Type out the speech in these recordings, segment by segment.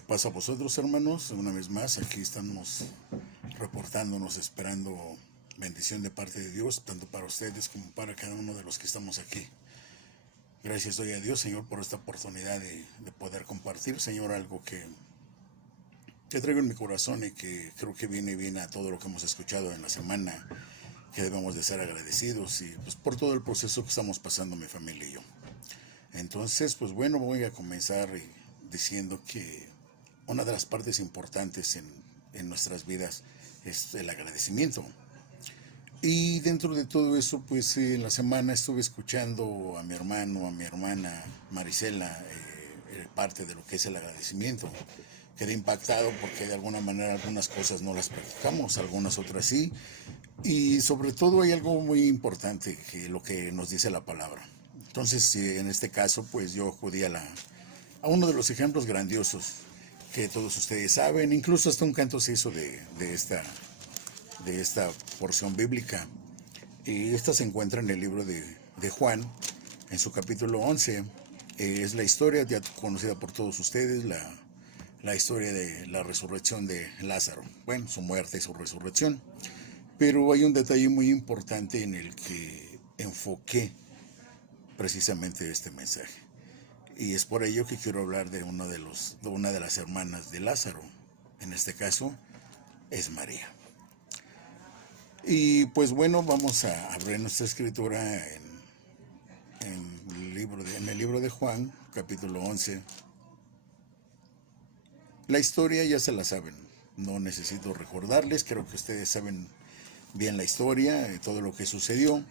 Paso a vosotros, hermanos, una vez más. Aquí estamos reportándonos, esperando bendición de parte de Dios, tanto para ustedes como para cada uno de los que estamos aquí. Gracias doy a Dios, Señor, por esta oportunidad de poder compartir, Señor, algo que traigo en mi corazón y que creo que viene bien a todo lo que hemos escuchado en la semana, que debemos de ser agradecidos y pues por todo el proceso que estamos pasando mi familia y yo. Entonces, pues bueno, voy a comenzar diciendo que una de las partes importantes en nuestras vidas es el agradecimiento. Y dentro de todo eso, pues en la semana estuve escuchando a mi hermano, a mi hermana Marisela, parte de lo que es el agradecimiento. Quedé impactado porque de alguna manera algunas cosas no las practicamos, algunas otras sí. Y sobre todo hay algo muy importante, que lo que nos dice la palabra. Entonces, en este caso, pues yo acudí a uno de los ejemplos grandiosos que todos ustedes saben. Incluso hasta un canto se hizo de esta porción bíblica. Y esta se encuentra en el libro de Juan, en su capítulo 11. Es la historia ya conocida por todos ustedes, la historia de la resurrección de Lázaro. Bueno, su muerte y su resurrección. Pero hay un detalle muy importante en el que enfoqué precisamente este mensaje. Y es por ello que quiero hablar de una de las hermanas de Lázaro. En este caso es María. Y pues bueno, vamos a abrir nuestra escritura en el libro de Juan, capítulo 11. La historia ya se la saben, no necesito recordarles, creo que ustedes saben bien la historia, todo lo que sucedió,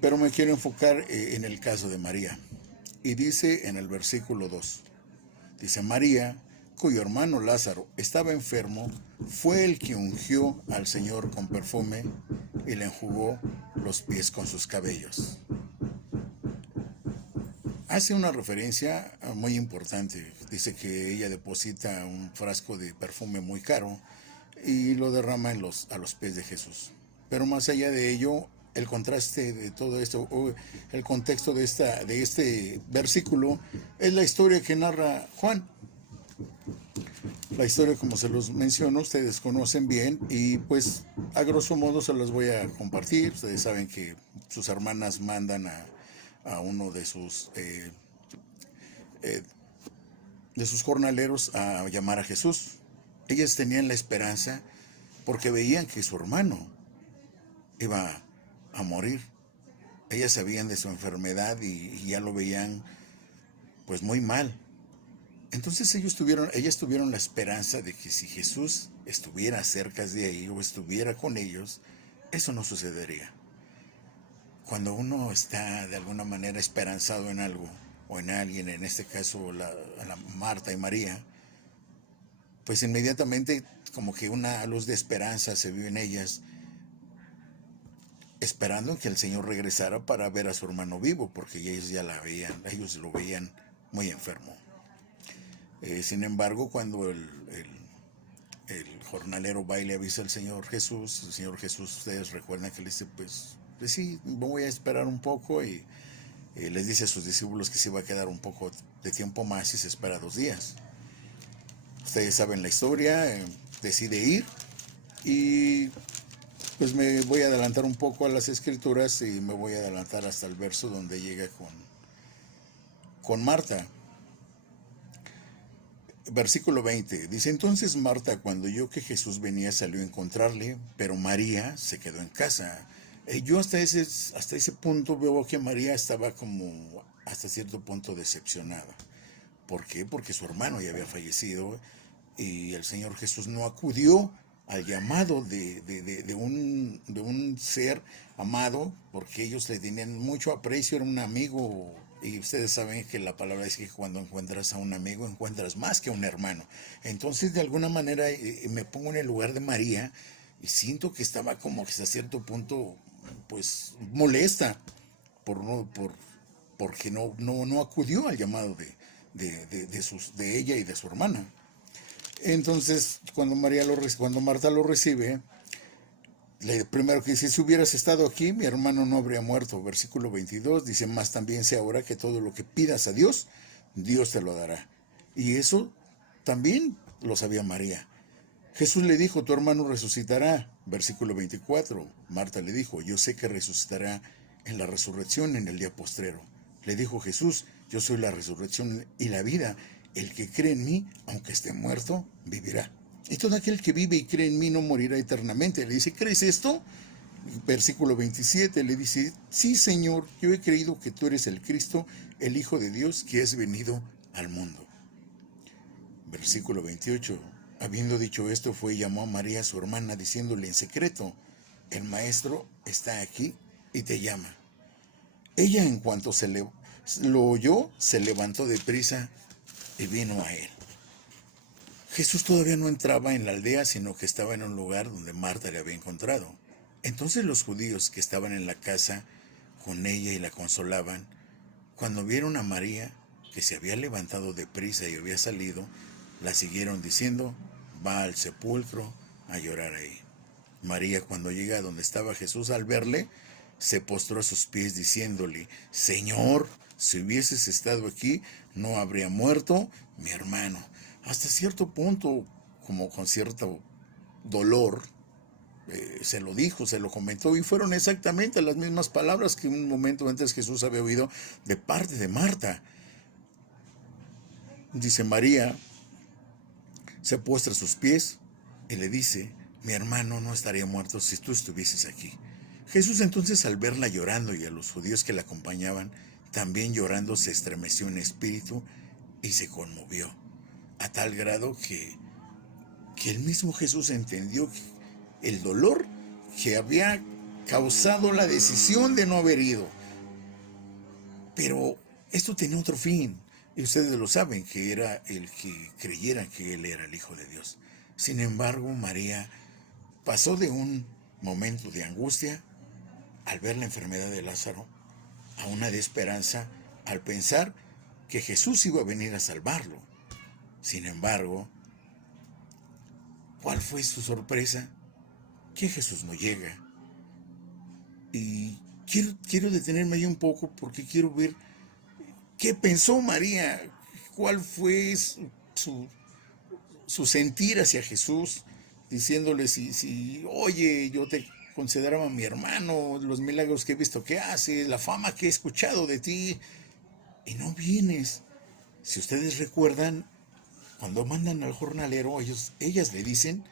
pero me quiero enfocar en el caso de María. Y dice en el versículo 2, dice: María, cuyo hermano Lázaro estaba enfermo, fue el que ungió al Señor con perfume y le enjugó los pies con sus cabellos. Hace una referencia muy importante. Dice que ella deposita un frasco de perfume muy caro y lo derrama a los pies de Jesús. Pero más allá de ello, el contraste de todo esto, o el contexto de este versículo, es la historia que narra Juan. La historia, como se los menciono, ustedes conocen bien y pues a grosso modo se las voy a compartir. Ustedes saben que sus hermanas mandan a uno de sus jornaleros a llamar a Jesús. Ellas tenían la esperanza porque veían que su hermano iba a morir. Ellas sabían de su enfermedad y ya lo veían pues muy mal. Entonces ellas tuvieron la esperanza de que si Jesús estuviera cerca de ahí o estuviera con ellos, eso no sucedería. Cuando uno está de alguna manera esperanzado en algo o en alguien, en este caso la Marta y María, pues inmediatamente como que una luz de esperanza se vio en ellas, esperando que el Señor regresara para ver a su hermano vivo, porque ellos ya ellos lo veían muy enfermo. Sin embargo, cuando el jornalero va y le avisa al Señor Jesús, el Señor Jesús, ustedes recuerdan que le dice, pues sí, voy a esperar un poco, y les dice a sus discípulos que se va a quedar un poco de tiempo más y se espera 2 días. Ustedes saben la historia, decide ir y pues me voy a adelantar un poco a las escrituras y me voy a adelantar hasta el verso donde llega con Marta. Versículo 20, dice: entonces Marta, cuando oyó que Jesús venía, salió a encontrarle, pero María se quedó en casa. Yo hasta ese punto veo que María estaba como hasta cierto punto decepcionada. ¿Por qué? Porque su hermano ya había fallecido y el Señor Jesús no acudió al llamado de un ser amado, porque ellos le tenían mucho aprecio, era un amigo. Y ustedes saben que la palabra dice que cuando encuentras a un amigo, encuentras más que a un hermano. Entonces, de alguna manera, me pongo en el lugar de María y siento que estaba como que hasta cierto punto, pues, molesta porque no acudió al llamado de ella y de su hermana. Entonces, cuando Marta lo recibe, primero que dice: si hubieras estado aquí, mi hermano no habría muerto. Versículo 22 dice: más también sé ahora que todo lo que pidas a Dios, Dios te lo dará. Y eso también lo sabía María. Jesús le dijo, tu hermano resucitará. Versículo 24. Marta le dijo, yo sé que resucitará en la resurrección en el día postrero. Le dijo Jesús, yo soy la resurrección y la vida. El que cree en mí, aunque esté muerto, vivirá. Y todo aquel que vive y cree en mí no morirá eternamente. Le dice, ¿crees esto? Versículo 27 le dice, sí, Señor, yo he creído que tú eres el Cristo, el Hijo de Dios, que has venido al mundo. Versículo 28. Habiendo dicho esto, fue y llamó a María, su hermana, diciéndole en secreto, el maestro está aquí y te llama. Ella, en cuanto lo oyó, se levantó deprisa y vino a él. Jesús todavía no entraba en la aldea, sino que estaba en un lugar donde Marta le había encontrado. Entonces los judíos que estaban en la casa con ella y la consolaban, cuando vieron a María, que se había levantado deprisa y había salido, la siguieron diciendo, va al sepulcro a llorar ahí. María, cuando llega a donde estaba Jesús, al verle, se postró a sus pies diciéndole, Señor, si hubieses estado aquí, no habría muerto mi hermano. Hasta cierto punto, como con cierto dolor, se lo dijo, se lo comentó, y fueron exactamente las mismas palabras que un momento antes Jesús había oído de parte de Marta. Dice María, se postra a sus pies y le dice, mi hermano no estaría muerto si tú estuvieses aquí. Jesús entonces, al verla llorando y a los judíos que la acompañaban, también llorando, se estremeció en espíritu y se conmovió, a tal grado que el mismo Jesús entendió el dolor que había causado la decisión de no haber ido. Pero esto tenía otro fin, y ustedes lo saben, que era el que creyeran que Él era el Hijo de Dios. Sin embargo, María pasó de un momento de angustia al ver la enfermedad de Lázaro a una de esperanza al pensar que Jesús iba a venir a salvarlo. Sin embargo, ¿cuál fue su sorpresa? Que Jesús no llega. Y quiero detenerme ahí un poco porque quiero ver qué pensó María, cuál fue su sentir hacia Jesús, diciéndole oye, yo te consideraba mi hermano, los milagros que he visto que haces, la fama que he escuchado de ti, y no vienes. Si ustedes recuerdan, cuando mandan al jornalero, ellas le dicen,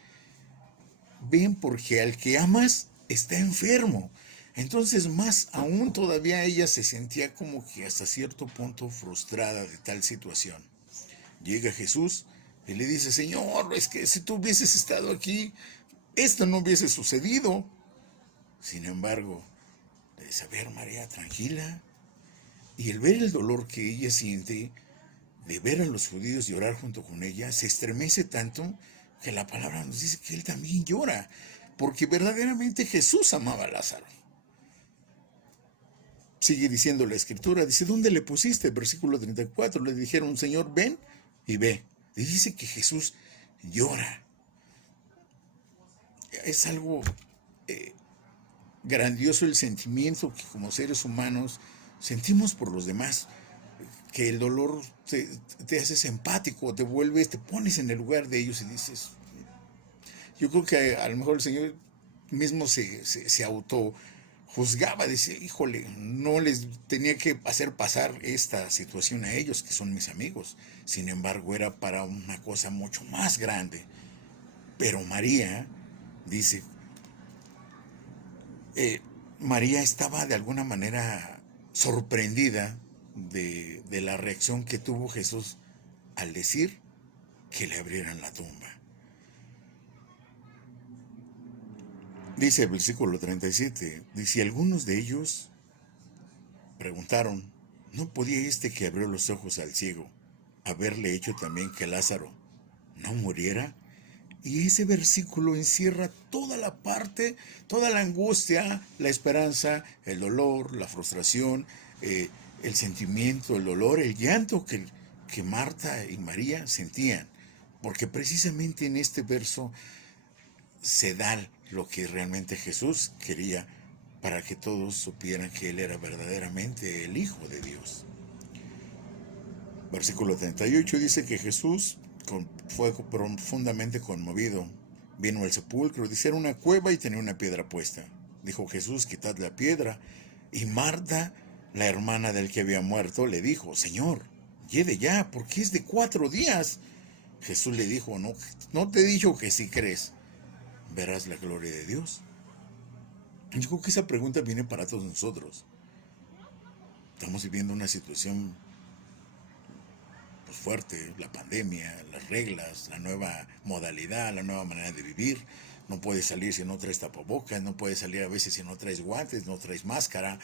ven porque al que amas está enfermo. Entonces, más aún todavía ella se sentía como que hasta cierto punto frustrada de tal situación. Llega Jesús y le dice, Señor, es que si tú hubieses estado aquí, esto no hubiese sucedido. Sin embargo, le dice, a ver, María, tranquila. Y el ver el dolor que ella siente, de ver a los judíos llorar junto con ella, se estremece tanto que la palabra nos dice que él también llora, porque verdaderamente Jesús amaba a Lázaro. Sigue diciendo la escritura, dice, ¿dónde le pusiste? Versículo 34, le dijeron, Señor, ven y ve. Y dice que Jesús llora. Es algo grandioso el sentimiento que como seres humanos sentimos por los demás, que el dolor te haces empático, te pones en el lugar de ellos y dices, yo creo que a lo mejor el Señor mismo se auto juzgaba, decía, híjole, no les tenía que hacer pasar esta situación a ellos, que son mis amigos. Sin embargo, era para una cosa mucho más grande. Pero María, dice, María estaba de alguna manera sorprendida de la reacción que tuvo Jesús al decir que le abrieran la tumba. Dice el versículo 37, dice, algunos de ellos preguntaron, ¿no podía este que abrió los ojos al ciego haberle hecho también que Lázaro no muriera? Y ese versículo encierra toda la parte, toda la angustia, la esperanza, el dolor, la frustración, el sentimiento, el dolor, el llanto que Marta y María sentían. Porque precisamente en este verso se da lo que realmente Jesús quería para que todos supieran que Él era verdaderamente el Hijo de Dios. Versículo 38 dice que Jesús, fue profundamente conmovido. Vino al sepulcro, dice, era una cueva y tenía una piedra puesta. Dijo Jesús, quitad la piedra. Y Marta, la hermana del que había muerto, le dijo, Señor, lleve ya, porque es de 4 días. Jesús le dijo, no te he dicho que si crees, verás la gloria de Dios. Yo creo que esa pregunta viene para todos nosotros. Estamos viviendo una situación pues, fuerte, la pandemia, las reglas, la nueva modalidad, la nueva manera de vivir. No puedes salir si no traes tapabocas, no puedes salir a veces si no traes guantes, no traes máscara.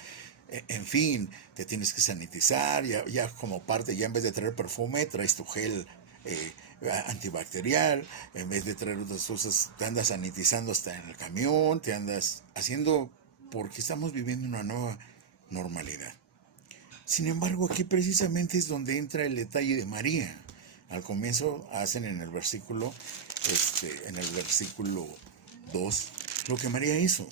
En fin, te tienes que sanitizar, ya como parte, ya en vez de traer perfume, traes tu gel antibacterial, en vez de traer otras cosas, te andas sanitizando hasta en el camión, te andas haciendo, porque estamos viviendo una nueva normalidad. Sin embargo, aquí precisamente es donde entra el detalle de María. Al comienzo hacen en el versículo 2, lo que María hizo.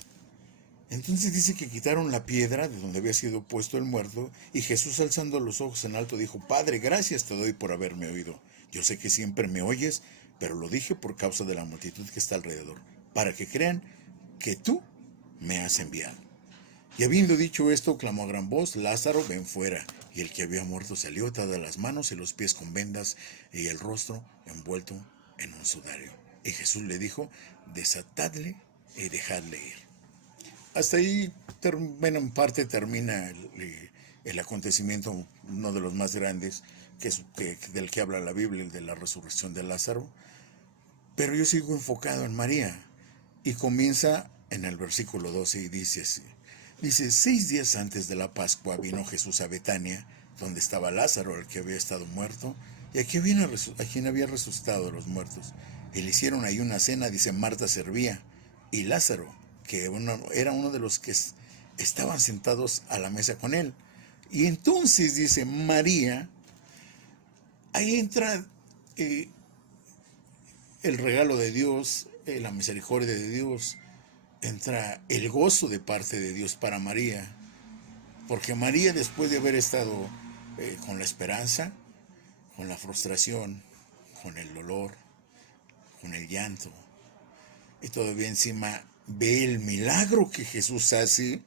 Entonces dice que quitaron la piedra de donde había sido puesto el muerto, y Jesús, alzando los ojos en alto, dijo, Padre, gracias te doy por haberme oído. Yo sé que siempre me oyes, pero lo dije por causa de la multitud que está alrededor, para que crean que tú me has enviado. Y habiendo dicho esto, clamó a gran voz, Lázaro, ven fuera. Y el que había muerto salió, atadas las manos y los pies con vendas, y el rostro envuelto en un sudario. Y Jesús le dijo, desatadle y dejadle ir. Hasta ahí, en parte termina el acontecimiento, uno de los más grandes, del que habla la Biblia, el de la resurrección de Lázaro. Pero yo sigo enfocado en María. Y comienza en el versículo 12 y dice así. Dice, 6 días antes de la Pascua vino Jesús a Betania, donde estaba Lázaro, el que había estado muerto, y a quien había resucitado de los muertos. Y le hicieron ahí una cena, dice, Marta servía, y Lázaro, que era uno de los que estaban sentados a la mesa con él. Y entonces dice María, ahí entra el regalo de Dios, la misericordia de Dios, entra el gozo de parte de Dios para María, porque María, después de haber estado con la esperanza, con la frustración, con el dolor, con el llanto, y todavía encima ve el milagro que Jesús hace,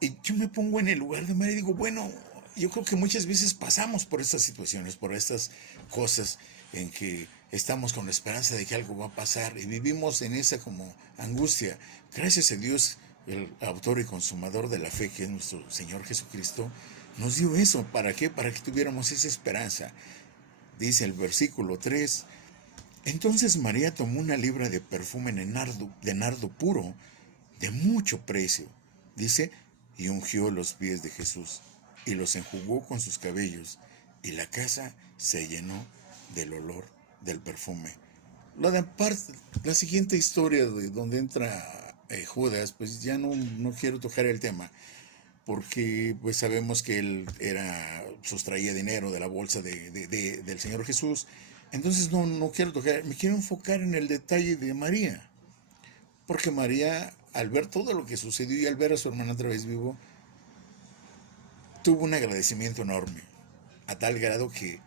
y yo me pongo en el lugar de María y digo, bueno, yo creo que muchas veces pasamos por estas situaciones, por estas cosas en que estamos con la esperanza de que algo va a pasar y vivimos en esa como angustia. Gracias a Dios, el autor y consumador de la fe, que es nuestro Señor Jesucristo, nos dio eso. ¿Para qué? Para que tuviéramos esa esperanza. Dice el versículo 3, entonces María tomó una libra de perfume de nardo puro, de mucho precio, dice, y ungió los pies de Jesús, y los enjugó con sus cabellos, y la casa se llenó del olor del perfume. La siguiente historia de donde entra Judas, pues ya no quiero tocar el tema, porque pues sabemos que él sustraía dinero de la bolsa del Señor Jesús. Entonces no quiero tocar, me quiero enfocar en el detalle de María, porque María, al ver todo lo que sucedió y al ver a su hermana otra vez vivo, tuvo un agradecimiento enorme, a tal grado que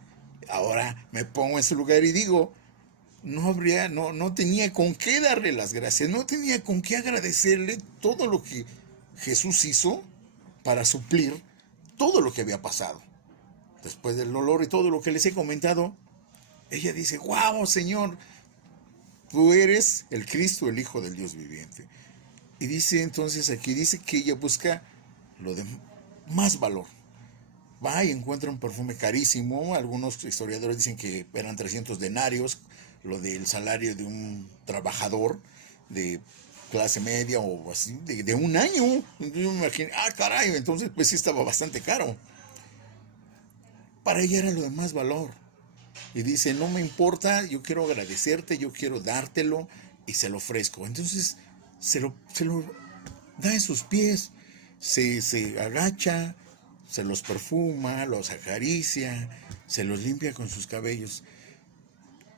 ahora me pongo en su lugar y digo, no tenía con qué darle las gracias, no tenía con qué agradecerle todo lo que Jesús hizo para suplir todo lo que había pasado. Después del dolor y todo lo que les he comentado, ella dice, wow, Señor, tú eres el Cristo, el Hijo del Dios viviente. Y dice entonces aquí, dice que ella busca lo de más valor. Va y encuentra un perfume carísimo. Algunos historiadores dicen que eran 300 denarios, lo del salario de un trabajador de clase media o así, de un año. Yo me imaginé, caray, entonces pues sí estaba bastante caro. Para ella era lo de más valor. Y dice, no me importa, yo quiero agradecerte, yo quiero dártelo, y se lo ofrezco. Entonces se lo da en sus pies, se agacha, se los perfuma, los acaricia, se los limpia con sus cabellos.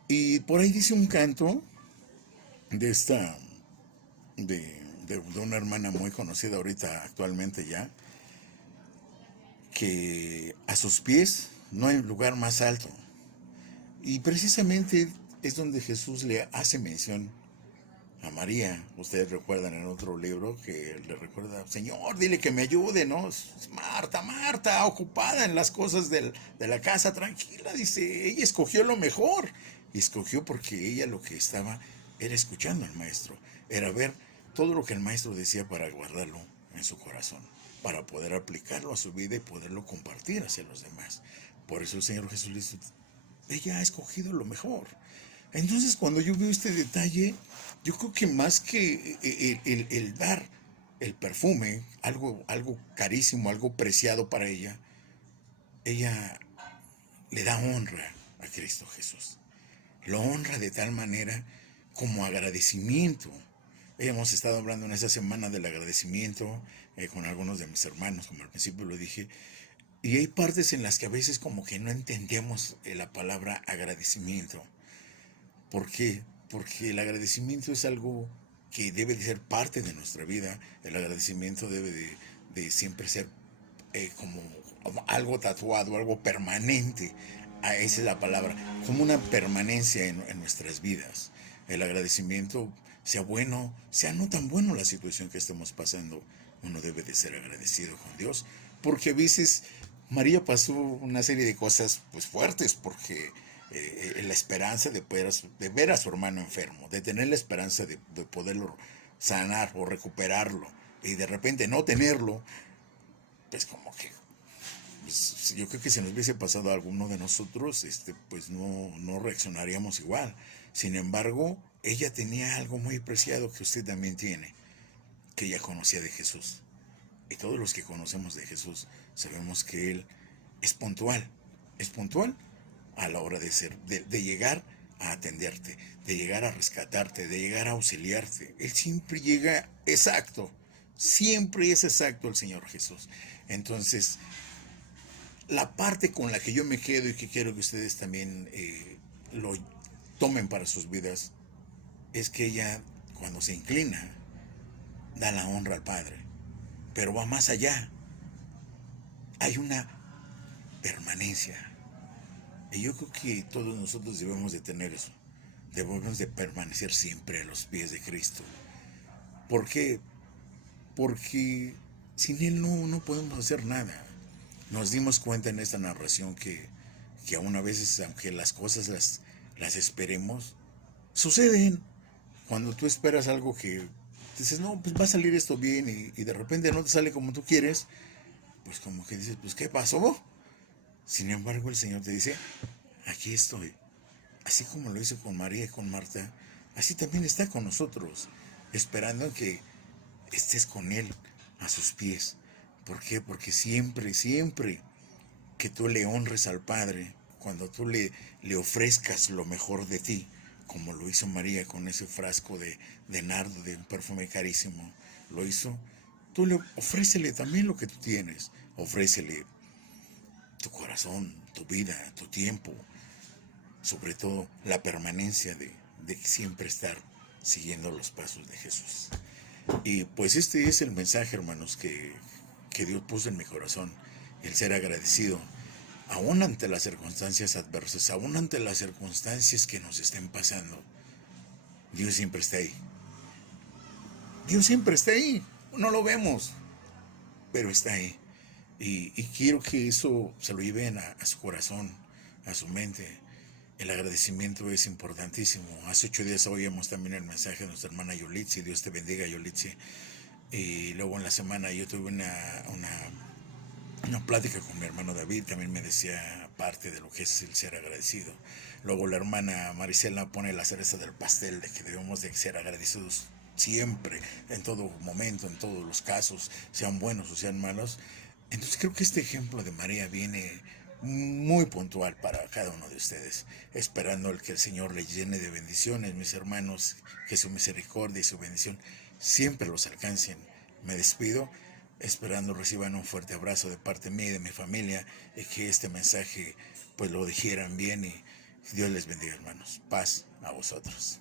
Y por ahí dice un canto de una hermana muy conocida ahorita actualmente ya, que a sus pies no hay lugar más alto. Y precisamente es donde Jesús le hace mención a María. Ustedes recuerdan en otro libro que le recuerda, Señor, dile que me ayude, ¿no? Marta, Marta, ocupada en las cosas de la casa, tranquila, dice, ella escogió lo mejor. Y escogió porque ella lo que estaba era escuchando al maestro, era ver todo lo que el maestro decía para guardarlo en su corazón, para poder aplicarlo a su vida y poderlo compartir hacia los demás. Por eso el Señor Jesús le dice, ella ha escogido lo mejor. Entonces, cuando yo veo este detalle, yo creo que más que el dar el perfume, algo carísimo, algo preciado para ella le da honra a Cristo Jesús. Lo honra de tal manera como agradecimiento. Hemos estado hablando en esta semana del agradecimiento con algunos de mis hermanos, como al principio lo dije, y hay partes en las que a veces como que no entendemos la palabra agradecimiento. ¿Por qué? Porque el agradecimiento es algo que debe de ser parte de nuestra vida. El agradecimiento debe de siempre ser como algo tatuado, algo permanente. Esa es la palabra, como una permanencia en nuestras vidas. El agradecimiento, sea bueno, sea no tan bueno la situación que estemos pasando, uno debe de ser agradecido con Dios. Porque a veces María pasó una serie de cosas pues fuertes, porque la esperanza de ver a su hermano enfermo, de tener la esperanza de poderlo sanar o recuperarlo, y de repente no tenerlo, pues como que pues, yo creo que si nos hubiese pasado a alguno de nosotros, pues no reaccionaríamos igual. Sin embargo, ella tenía algo muy preciado que usted también tiene, que ella conocía de Jesús. Y todos los que conocemos de Jesús sabemos que Él es puntual a la hora de llegar a atenderte, de llegar a rescatarte, de llegar a auxiliarte. Él siempre llega exacto, siempre es exacto el Señor Jesús. Entonces, la parte con la que yo me quedo y que quiero que ustedes también lo tomen para sus vidas, es que ella, cuando se inclina, da la honra al Padre, pero va más allá. Hay una permanencia. Y yo creo que todos nosotros debemos de tener eso. Debemos de permanecer siempre a los pies de Cristo. ¿Por qué? Porque sin Él no podemos hacer nada. Nos dimos cuenta en esta narración que aún a veces, aunque las cosas las esperemos, suceden. Cuando tú esperas algo que dices, no, pues va a salir esto bien, y de repente no te sale como tú quieres, pues como que dices, pues ¿qué pasó? Sin embargo, el Señor te dice, aquí estoy. Así como lo hizo con María y con Marta, así también está con nosotros, esperando que estés con Él a sus pies. ¿Por qué? Porque siempre, siempre que tú le honres al Padre, cuando tú le ofrezcas lo mejor de ti, como lo hizo María con ese frasco de nardo, de un perfume carísimo, lo hizo, tú le ofrécele también lo que tú tienes, ofrécele tu corazón, tu vida, tu tiempo, sobre todo la permanencia de siempre estar siguiendo los pasos de Jesús. Y pues este es el mensaje, hermanos, que Dios puso en mi corazón, el ser agradecido, aún ante las circunstancias adversas, aún ante las circunstancias que nos estén pasando. Dios siempre está ahí. Dios siempre está ahí. No lo vemos, pero está ahí. Y quiero que eso se lo lleven a su corazón, a su mente. El agradecimiento es importantísimo. Hace 8 días oíamos también el mensaje de nuestra hermana Yolitzi. Dios te bendiga, Yolitzi. Y luego en la semana yo tuve una plática con mi hermano David. También me decía parte de lo que es el ser agradecido. Luego la hermana Marisela pone la cereza del pastel de que debemos de ser agradecidos siempre, en todo momento, en todos los casos, sean buenos o sean malos. Entonces creo que este ejemplo de María viene muy puntual para cada uno de ustedes, esperando el que el Señor les llene de bendiciones, mis hermanos, que su misericordia y su bendición siempre los alcancen. Me despido, esperando reciban un fuerte abrazo de parte mía y de mi familia, y que este mensaje pues lo dijeran bien, y Dios les bendiga, hermanos. Paz a vosotros.